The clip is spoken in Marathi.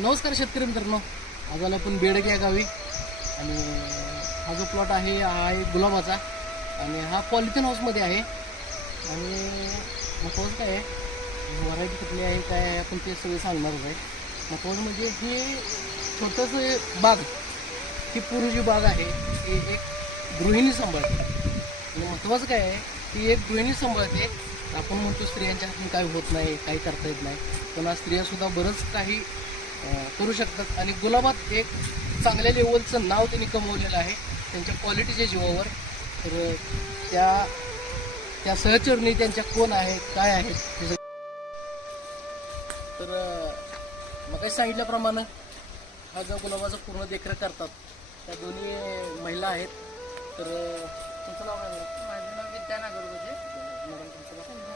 नमस्कार शेतकरी मित्रांनो. आज आलो आपण बेडग या गावी आणि हा जो प्लॉट आहे हा आहे गुलाबाचा आणि हा पॉलिथिन हाऊसमध्ये आहे. आणि महत्त्वाचं काय आहे, व्हरायटी कुठली आहे काय आहे आपण ते सगळं सांगणारच आहे. महत्त्वाचं म्हणजे ही छोटंसं बाग, ही पूर्वी बाग आहे ती एक गृहिणी सांभाळते. आणि महत्त्वाचं काय आहे, ती एक गृहिणी सांभाळते. आपण म्हणतो स्त्रियांच्या हातून काही होत नाही, काही करता येत नाही, पण आज स्त्रियासुद्धा बरंच काही करू शकतात. आणि गुलाबात एक चांगल्या लेवलचं नाव त्यांनी कमवलेलं आहे त्यांच्या क्वालिटीच्या जीवावर. तर त्या त्या सहचरणी त्यांच्या कोण आहेत काय आहेत तर मग काही सांगितल्याप्रमाणे हा जो गुलाबाचा पूर्ण देखरेख करतात त्या दोन्ही महिला आहेत. तर तुमचं नाव काय? माझं नाव विद्यानगर